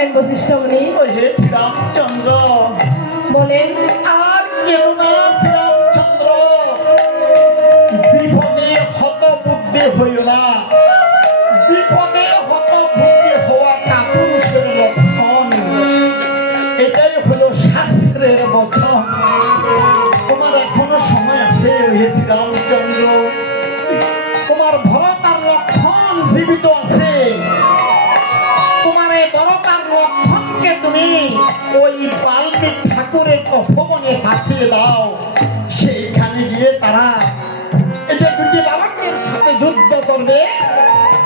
বললেন বশিষ্ঠ মুনি? হে শ্রীরামচন্দ্র বলেন। আর কেউ না শ্রীরামচন্দ্র, বিপদে হতবুদ্ধি হইও না। বিপদে হতবুদ্ধি হওয়া কাপুরুষের লক্ষণ, এটাই হলো শাস্ত্রের বচন। তোমার এখনো সময় আছে হে শ্রীরামচন্দ্র, তোমার ভরত আর লক্ষণ জীবিত আছে। তোমার এই ভরতার লক্ষণকে তুমি ওই বাল্মীক ঠাকুরের তপবনে পাঠিয়ে দাও। সেইখানে গিয়ে তারা এটা দুটি বালকের সাথে যুদ্ধ করবে,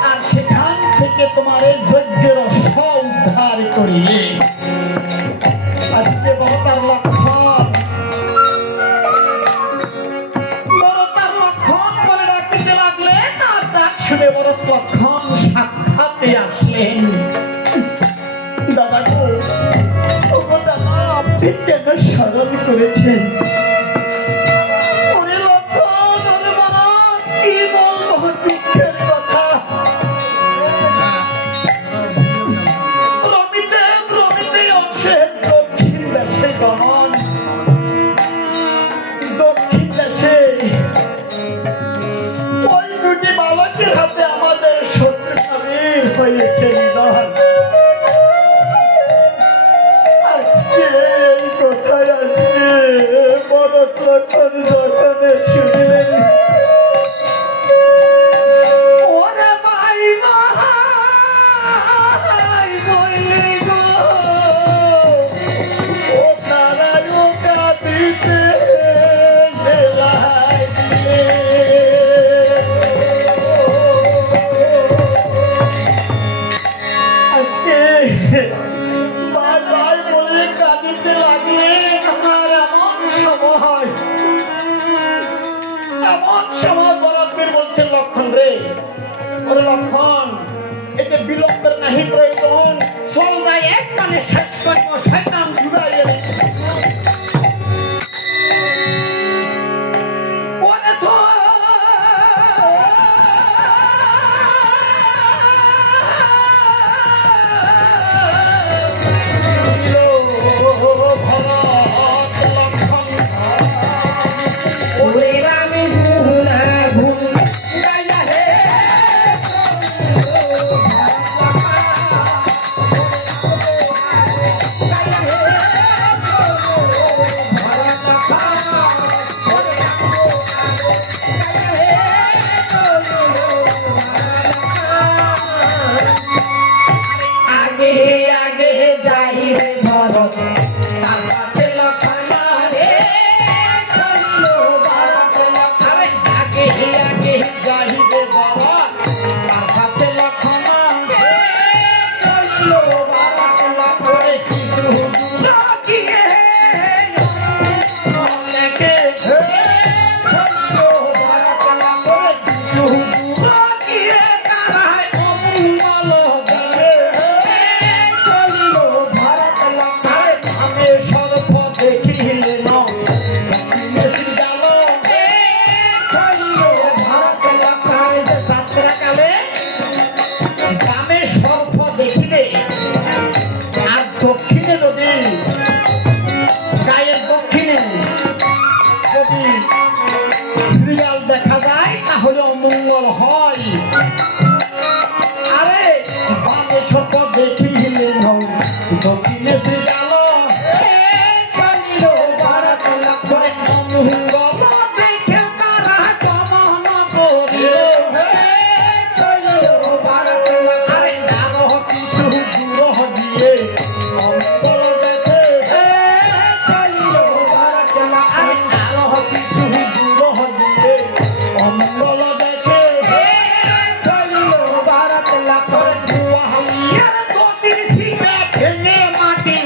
আর সেখান থেকে তোমার এই যজ্ঞের উদ্ধার করিবে। আজকে ভরতার লক্ষণ বলে ডাকিতে লাগলে, তার ডাক শুনে ভরত লক্ষণ সাক্ষাতে আসলেন। দাদা গো, ও দাদা, আপনি কেন স্মরণ করেছেন? ওরে লক্ষণ, ওরে বাবা, কি বলবো দুঃখের কথা। রমিতে অংশের দক্ষিণ দেশে গমন, দক্ষিণ দেশে ওই দুটি বালকের হাতে আমাদের শত্রু আবির হয়েছে। আজকে এই কথায় আজকে বড় লক্ষণ যখন শুনলেন, ওরে ভাই ভাই বলি গো, ও তারাই ও কাঁদিতে গেলাই দিলে। আজকে ভাই ভাই বলে কাঁদিতে লাগলে আমার এমন সময় বরাদ্দের বলছেন লক্ষণ রে, ওরে লক্ষণ, এতে বিলম্বের নাহি প্রয়োজন, চল যাই এক কানে শেষ করিব শয়তান জুড়াইয়ে। ওরে দেখা যায় তাহলে অমঙ্গল হয়। আরে বামে সত্য দেখিলে দক্ষিণে শ্রীজাল দেখে তারা গমন করিল। আরে ডাল কিছু দূর দিয়ে অমঙ্গল দেখে, আরে ডাল কিছু দূর দিয়ে অমঙ্গল দেখে ভারত লাখ ভেঙে মাটি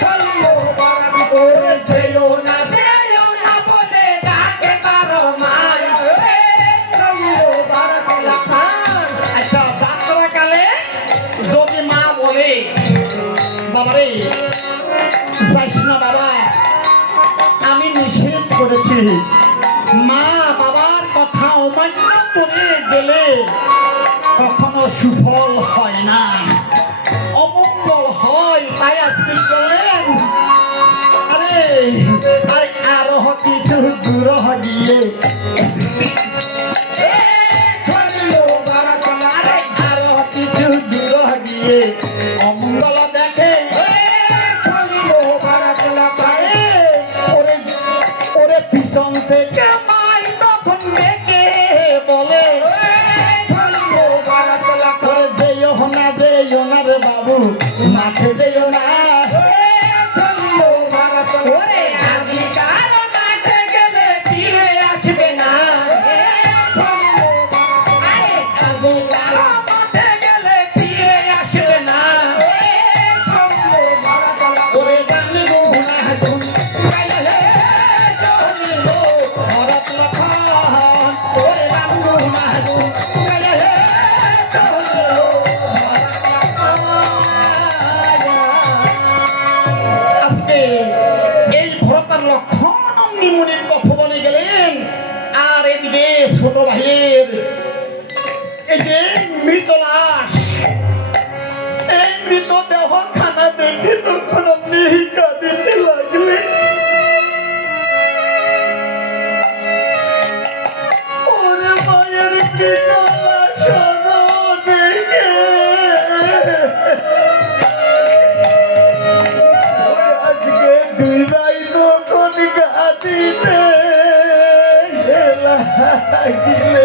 চলিও বরাত করে যেও না বলে ডাকে কারো মাই চলিও বরাত লক্ষণ আচ্ছা যাত্রাকালে যদি মা বলে বাবারে যাইস না বাবা, আমি নিষেধ করেছি, মা বাবার কথা অমান্য করে গেলে কখনো সুফল হয় না, অমঙ্গল হয়। তাই আজকে বললেন আরে আরে আরো কিছু দূর গিয়ে চলিও বরাত আরে আরো কিছু দূর গিয়ে অমঙ্গল দেখে চলিও বরাত লক্ষণ ওরে ওরে পিছন থেকে মাই তখন ডেকে বলে চলিও বরাত লক্ষণ ওরে যেও না রে বাবু, মাঠে যেও না। চলিও বরাত ওরে আমি কারো মাঠে গেলে ফিরে আসবে না চলিও আরে আমি কারো মাঠে গেলে ফিরে আসবে না চলিও বরাত লক্ষণ ওরে জানবো না গুণ চলিও ভরত লক্ষণ, ওরে জানবো না গুণ আজকে এই ভরতার লক্ষণ অমনি মুনির তপবনে গেলেন, আর এদিকে ছোট ভাইয়ের এই যে মৃত লাশ, এই মৃত দেহ খানা দেখে তখন আপনি কাঁদিতে লাগলেন। ওরে মায়ের মৃত লাশ দেখে আজকে দুই ভাই তখন কাঁদিতে লাগিলে।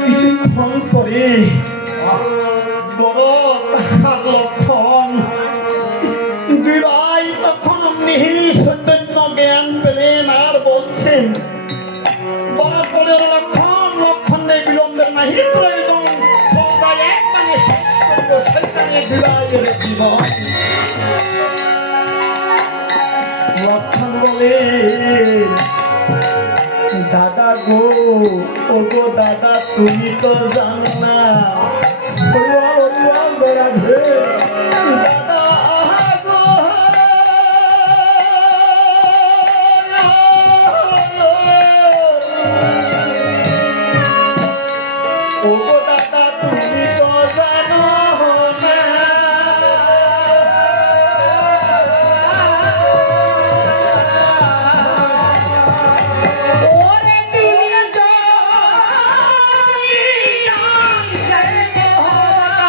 কিছুক্ষণ পরে বড় তাহার লক্ষণ দুই ভাই তখন অমনি চৈতন্য জ্ঞান পেলেন আর বলছেন বরাবরের লক্ষণ লক্ষণে বিলম্বের নাহি প্রয়োজন, সদাই এক মানে শেষ করিব শয়তানের বিবাহের জীবন। লক্ষণ বলে দাদা গো, ও গো দাদা তুমি তো জানো না, দাদা গো ও গো দাদা তুমি তো জানো না, ওরে দুনিয়া জয় জয় মোহনা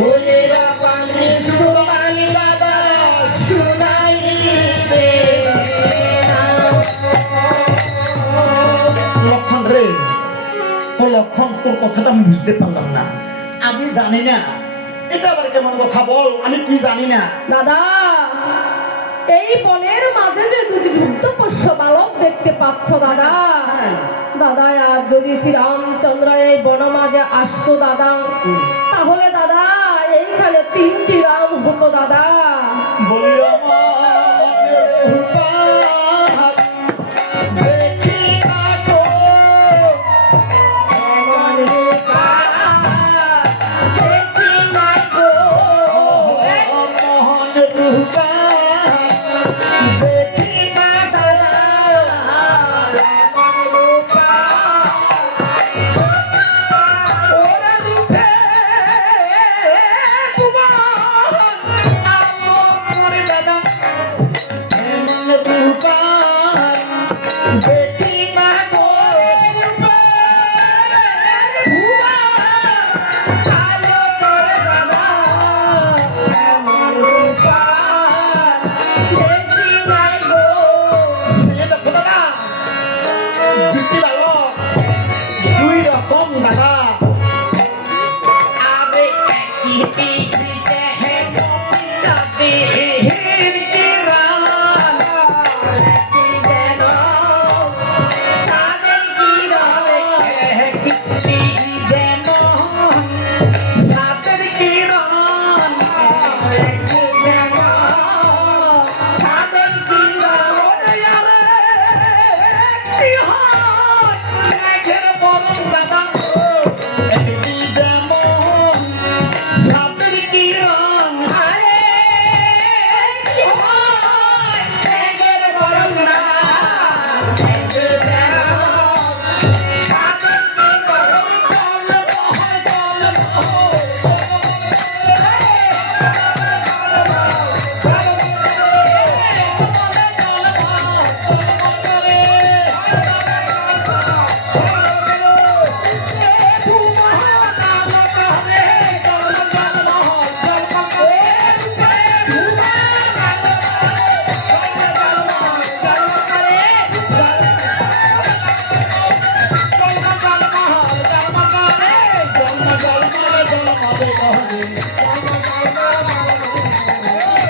ওরে রাবানি সুবানি বাবা শুনাইতে লক্ষণ রে, ও লক্ষণ তোর কথাটা আমি বুঝতে পারলাম না, আমি জানি না এটা আবার কেমন কথা বল, আমি কি জানি না। দাদা এই বনের মাঝে যে দুটি যুদ্ধ পোষ্য বালক দেখতে পাচ্ছ দাদা, দাদা আর যদি শ্রীরামচন্দ্র এই বন মাঝে আসতো দাদা, তাহলে দাদা এইখানে তিনটি রাম হতো দাদা। বলি আমার রূপার দেখি না গো, আমার রূপার দেখি না গো, মোহন রূপার দেখি না দাদা আমার রূপার ওরে রূপে কুমার আলো করে দাদা এমন রূপ যাবে কবে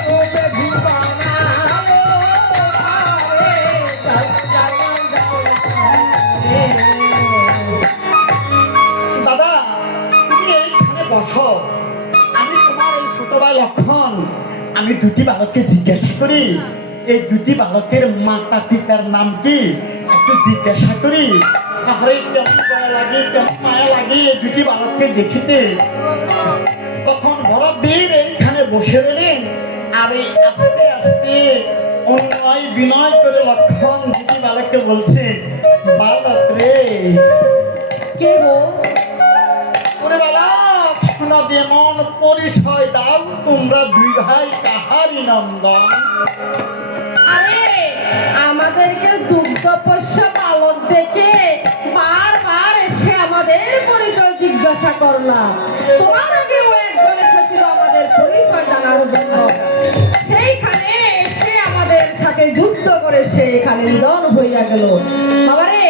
রূপে দিবানা দাদা তুমি এইখানে বসো আমি তোমার এই ছোট ভাই লক্ষণ আমি দুটি বালককে জিজ্ঞাসা করি এই দুটি বালকের মাতা পিতার নাম কি একটু জিজ্ঞাসা করি তাহলে কেমন দয়া লাগে কেমন মায়া লাগে এই দুটি বালককে দেখিতে তখন ভরতবীর এইখানে বসে রইলেন আর এই আস্তে আস্তে অন্যায় বিনয় করে লক্ষণ দুটি বালককে বলছে বালক রে কে গো? ওরে বালক শোনা যেমন পরিচয় দাও তোমরা দুই ভাই কাহারি নন্দন আরে আমাদেরকে দুগ্ধপোষ্য বালক দেখে বারবার এসে আমাদের পরিচয় জিজ্ঞাসা করলাম। তোমার আগেও একজন এসেছিল আমাদের পরিচয় জানার জন্য, সেইখানে এসে আমাদের সাথে যুদ্ধ করে সে এখানে নিধন হইয়া গেল। বাবারে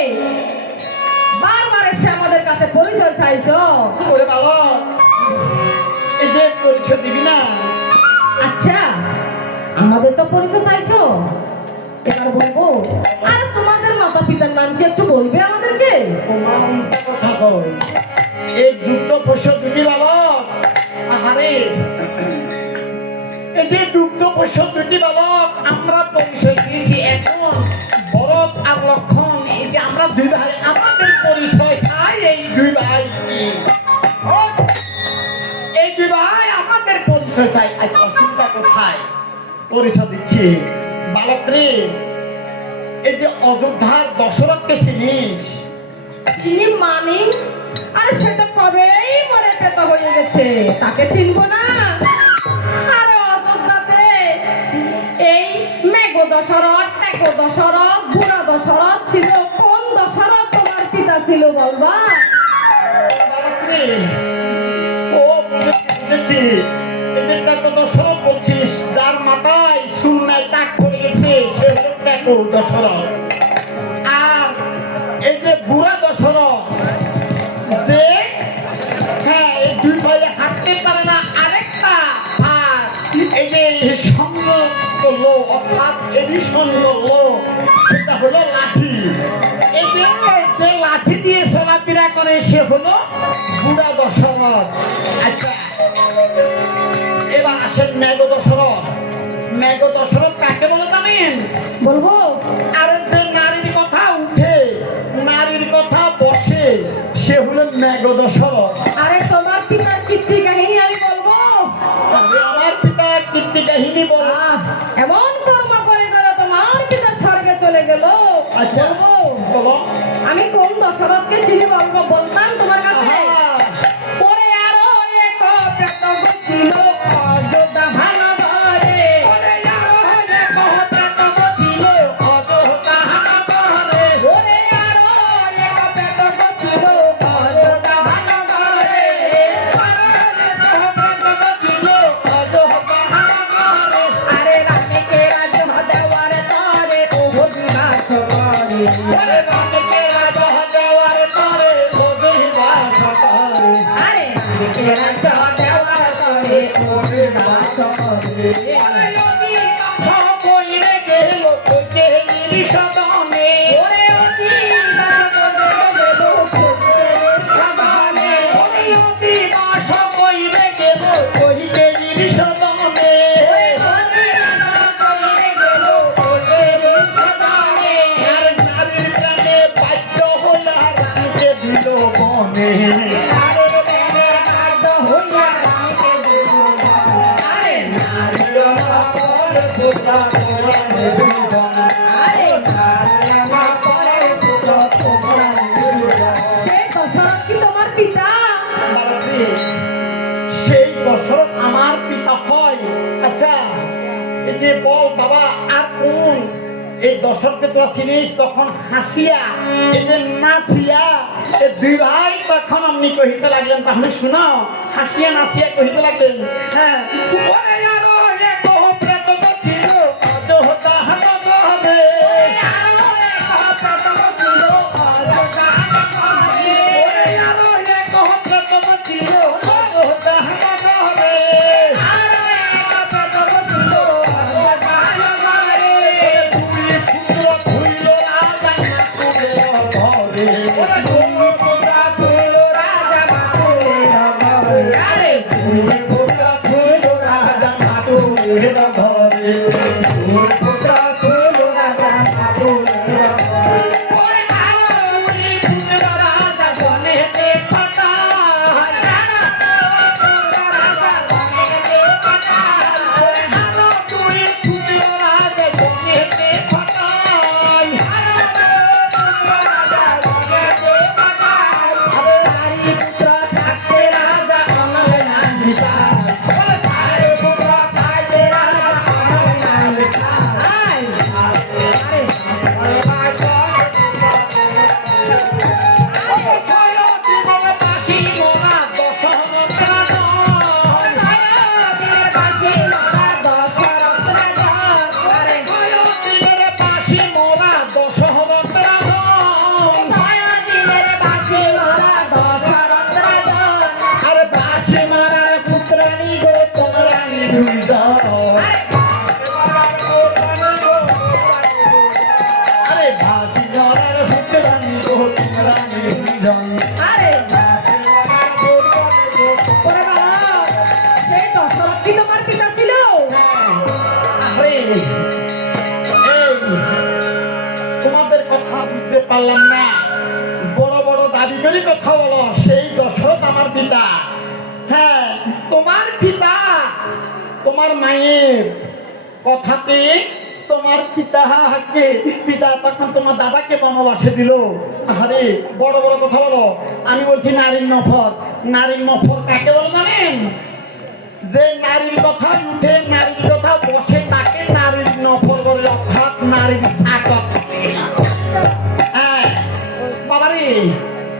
বারবার এসে আমাদের কাছে পরিচয় চাইছো। ওরে বালক এই যে পরিচয় দিবি না আচ্ছা আমাদের তো পরিচয় চাইছো, এবার বলবো। আর তোমাদের মাতা পিতার নাম কি একটু বলবে আমাদেরকে? তোমার উল্টা কথা কই এই দুগ্ধ পোষ্য দুটি বালক আহারে এই যে দুগ্ধ পোষ্য দুটি বালক আমরা পরিচয় দিয়েছি এখন ভরত আর লক্ষণ এই যে আমরা দুই ভাই আমাদের পরিচয় চাই এই দুই ভাই কি এই দুই ভাই আমাদের পরিচয় চাই আজ অসুবিধা কোথায় পরিচয় দিচ্ছি বালক রে এই যে অযোধ্যার দশরথকে চিনিস তিনি মানি? আরে সে তো কবেই মরে পেতা হয়ে গেছে, তাকে চিনবো না? আরে অযোধ্যাতে এই মেঘ দশরথ টেকো দশরথ বুড়া দশরথ ছিল, কোন দশরথ তোমার পিতা ছিল বলবা? বালক রে ও বুঝেছি এই যে টেকো দশরথ বলছিস যার মাথায় শূন্যায় তাক পড়ে গেছে সে হলো টেকো দশরথ আর এই যে বুড়া দশরথ যে হ্যাঁ এই দুই ভাই হাঁটতে পারে না আরেকটা আর এই যে সঙ্গ করলো অর্থাৎ এডিশন করলো সেটা হলো লাঠি এই যে লাঠি দিয়ে চলাফেরা করে সে হলো বুড়া দশরথ আচ্ছা এবার আসেন মেঘ দশরথ মেঘ দশরথ কাকে বলে জানেন বলবো? আর যে নারীর কথা উঠে নারীর কথা বসে সে হলো মেঘ দশরথ আরে তোমার পিতার কীর্তি কাহিনী আমি বলবো? তবে আমার পিতা কীর্তি কাহিনী বল আহ, এমন কর্ম করে গেল তোমার পিতা স্বর্গে চলে গেল। আচ্ছা বলবো? বলো আমি কোন দশরথকে চিনি বলবো, বলতাম তোমার কাছে। আহা, পরে আরো এক পেট ছিল অযোধ্যা ভালো ঘরে। ওরে আরো এক পেট ছিল অযোধ্যা ঘরে। পরে আরো এক পেট ছিল অযোধ্যা ভালো ঘরে। আরে রানীকে রাজ্য দেওয়ার তরে ওহ বিনাশ করে। আরে রানীকে রাজ্য দেওয়ার তরে ওহ বিনাশ করে। ওরে তোমার পিতা? সেই বছর আমার পিতা হয় আচ্ছা এই যে বল বাবা আর কোন এই দশরথকে তোরা চিনিস তখন হাসিয়া এই যে নাচিয়া এই দুই ভাই তখন অমনি কহিতে লাগলেন তাহলে শোনাও হাসিয়া নাচিয়া কহিতে লাগলেন হ্যাঁ ওরে আরো এক প্রেত ছিল অযোধ্যা ঘরে। ওরে আরো এক প্রেত ছিল অযোধ্যা পারলাম না। বড় বড় দাবি করে কথা বলো, সেই দশরথ আমার পিতা। হ্যাঁ, তোমার পিতা তোমার মায়ের কথাতে তোমার পিতা তখন তোমার দাদাকে বনবাসে দিল। আরে বড় বড় কথা বলো। আমি বলছি নারীর নফর। নারীর নফর কাকে বল জানেন? যে নারীর কথা উঠে, নারীর কথা বসে